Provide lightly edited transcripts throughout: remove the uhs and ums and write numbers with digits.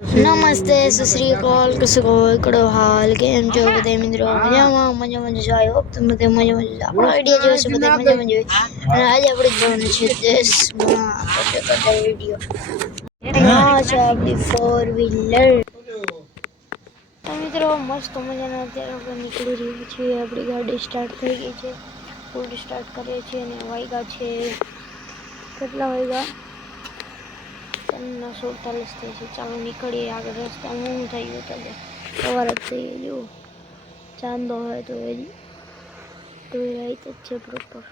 નમસ્તે સશ્રીકાલ કડો હાલ કેમ છો બધા મિત્રો મજામાં મજામાં જો આઈ હોપ તમે બધા મજામાં જો આપણો વિડિયો જોયો છે બધા મજામાં જોઈ અને આજે આપણે જોવાનું છે દેશમાં કટે વિડિયો આ છે આપણી 4 વ્હીલર તો મિત્રો મસ્ત મજાના અત્યારે આપણે નીકળી રહ્યા છીએ આપણી ગાડી સ્ટાર્ટ થઈ ગઈ છે ફૂલ સ્ટાર્ટ કરીએ છીએ અને વાગ્યા છે કેટલા વાગ્યા 47 થઈ છે ચાલો નીકળીએ આગળ રસ્તામાં હું થઈ ગયું તો સવાર જ થઈ ગયું ચાંદો હોય તો હજી તો રાઈત જ છે પ્રોપર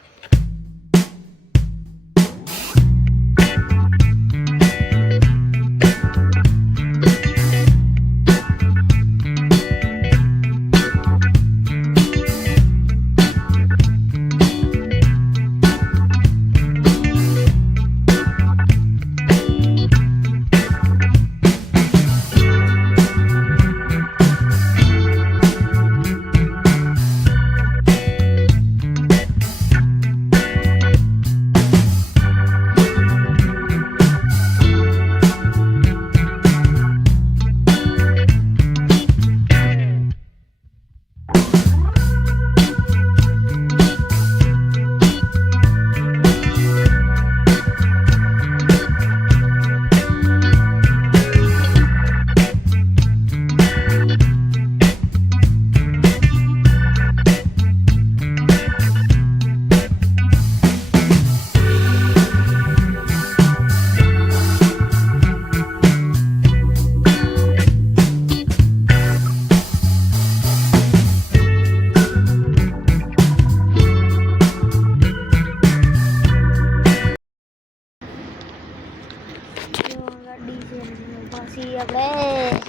આપણે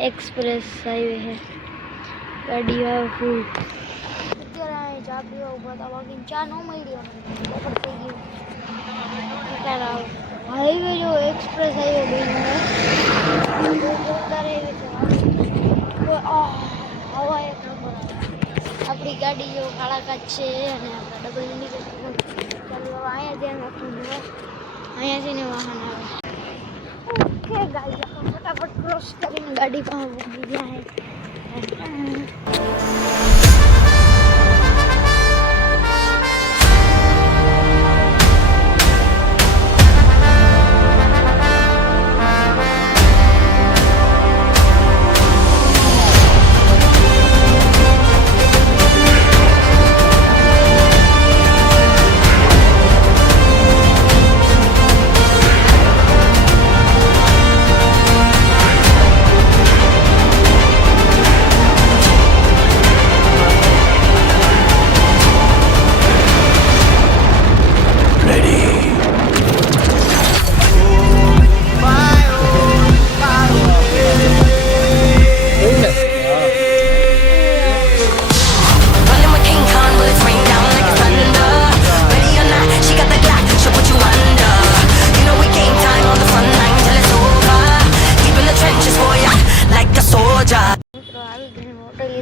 एक्सप्रेस हाईवे है गाड़ी है फूल અત્યારે ચા પીવા ઉભા હતા બાકી ચા ન મળી બપોર થઈ ગયું અત્યારે હાઈવે જો एक्सप्रेस हाईवे બની જોરદાર હાઈવે છે હવા એક નંબર આપણી ગાડી જો કાળા કાચ છે અને આપણા ડબલ ઇન્ડિકેટર ચાલો હવે અહીંયા ધ્યાન રાખવું અહીંયા જઈને વાહન આવે ओके गाइस फटाफट क्रॉस करेंगे गाड़ी कहाँ गया है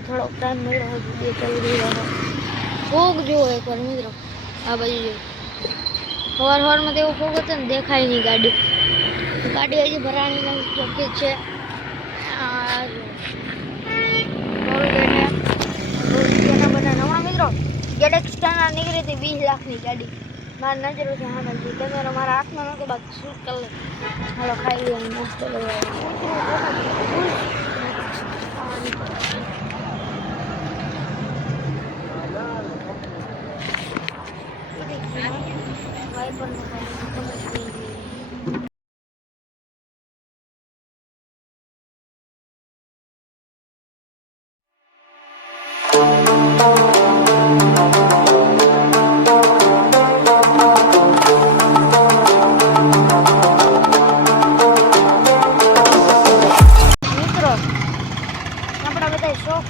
थोड़ा टाइम मिल रहा है वीडियो चल रही है फोग जो एक बार मित्रों आ बाजू जो हवार हवार में तो फोग होते ने देखाय नहीं गाड़ी गाड़ी हजी भरानी नहीं बाकी है मित्रों गेट एक्सटर्नल निकली थी 20 लाख की गाड़ी मार नजर से हाँ जी कैमरा मारा आँख में तो बात शूट कर ले हेलो खाई लिया मस्त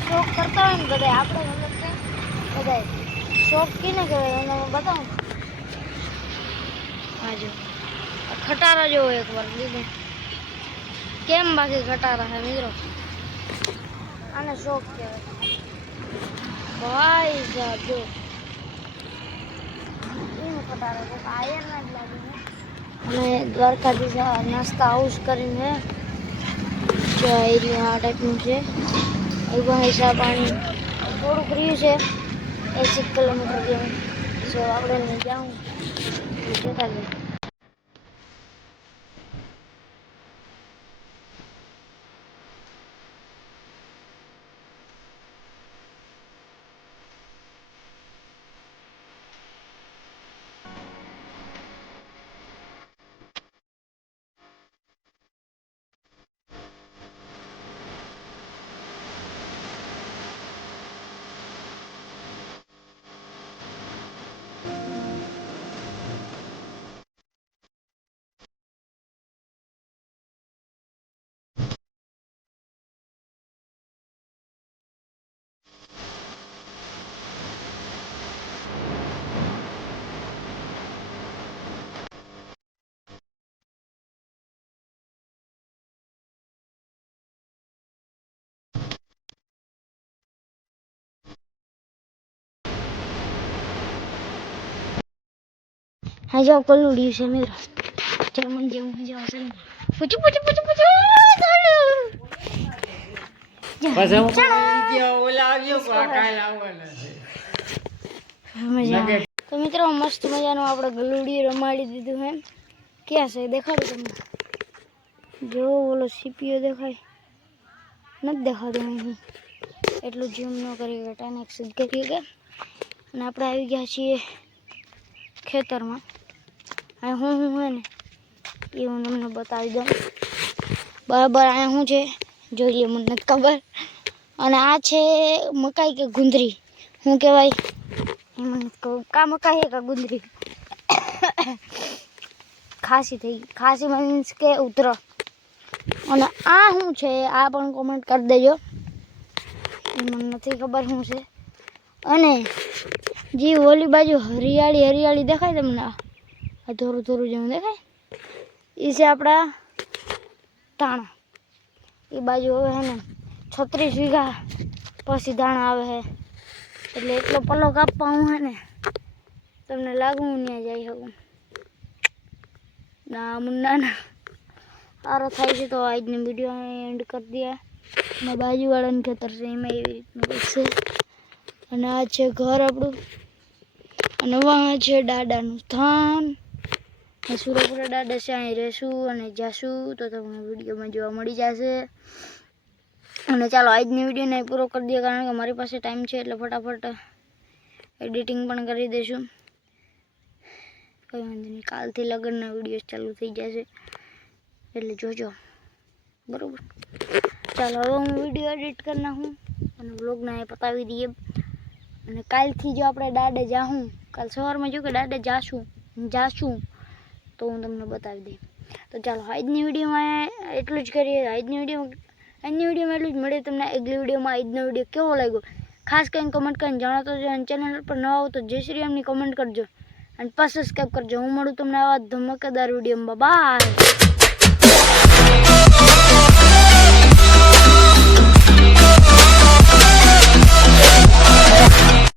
शौक करता है बधाई આપણે મતલબ કે બધાય શોખ કેને કહેવાય એને બતાવું આ જો ખટારા જો એકવાર લીધો કેમ બાકી ખટારા હે મિત્રો આને શોખ કહેવાય ભાઈ સાહેબ જો એનું ખટારા તો આયર ના જ લાગે અને દ્વારકાધીશ નાસ્તા હાઉસ કરીને જો આ એરિયા આ ટાઈપનું છે. એવું હિસાબ પાણી થોડુંક રહ્યું છે 80 કિલોમીટર જેવું. જો આપણે નહીં જાઉં જતા રહીએ. હા જાઓ કલુડી છે મિત્રો. જમણ જેવું જાઓ છે. પૂછું પૂછું પૂછું પૂછું તો મિત્રો મસ્ત મજાનું આપણે ગલુડી રમાડી દીધું એમ. ક્યાં છે દેખાડું તમને? જો ઓલો સીપીઓ દેખાય નથી દેખાતું અહીં. એટલું ઝૂમ ન કરી કે 10x કરી કે. અને આપણે આવી ગયા છીએ ખેતરમાં. અહીં હું હોય ને એ હું તમને બતાવી દઉં બરાબર. અહીંયા શું છે જોઈ લે, મને નથી ખબર. અને આ છે મકાઈ કે ગુંદરી, શું કહેવાય એ મને નથી ખબર. કા મકાઈ કે ગુંદરી ખાસી થઈ ગઈ. ખાસી મીન્સ કે ઉતરો. અને આ શું છે આ પણ કોમેન્ટ કરી દેજો, એ મને નથી ખબર શું છે. અને જે ઓલી બાજુ હરિયાળી હરિયાળી દેખાય તમને, આ થોડું થોડું જેવું દેખાય એ છે આપણા ધાણા. એ બાજુ હવે હે ને 36 વીઘા પછી ધાણા આવે છે. એટલે એટલો પલ્લો કાપવા હું હે ને તમને લાગુ હું ત્યાં જઈ શકું ના મુન્ના ના. સારો થાય છે તો આજની વિડીયો એન્ડ કરી દે. અને બાજુવાળાનું ખેતર છે એમાં એવી રીતનું છે. અને આ છે ઘર આપણું. અને વાં છે દાદાનું સ્થાન. સુરપુરા દાદા છે, અહીં રહેશું અને જાશું તો તમને વિડીયોમાં જોવા મળી જશે. અને ચાલો આજની વિડીયોને પૂરો કરી દઈએ, કારણ કે મારી પાસે ટાઈમ છે એટલે ફટાફટ એડિટિંગ પણ કરી દઈશું. કંઈ વાંધો નહીં, કાલથી લગ્નના વિડીયો ચાલુ થઈ જશે એટલે જોજો બરાબર. ચાલો હવે હું વિડીયો એડિટ કરી નાખું અને વ્લોગને એ પતાવી દઈએ. અને કાલથી જો આપણે દાડે જાશું, કાલ સવારમાં જો કે દાડે જાશું તો હું તમને બતાવી દઈશ. તો ચાલો આજની વિડીયોમાં એટલું જ કરીએ. આજની વિડીયોમાં એટલું જ મળે તમને આગલી વિડીયોમાં. આજનો વિડીયો કેવો લાગ્યો ખાસ કરીને કમેન્ટ કરીને જણાવતો જો. અને ચેનલ પર નવા આવો તો જય શ્રી રામની કમેન્ટ કરજો અને પાછું સબસ્ક્રાઈબ કરજો. હું મળું તમને આવા ધમાકેદાર વિડીયોમાં. બાય.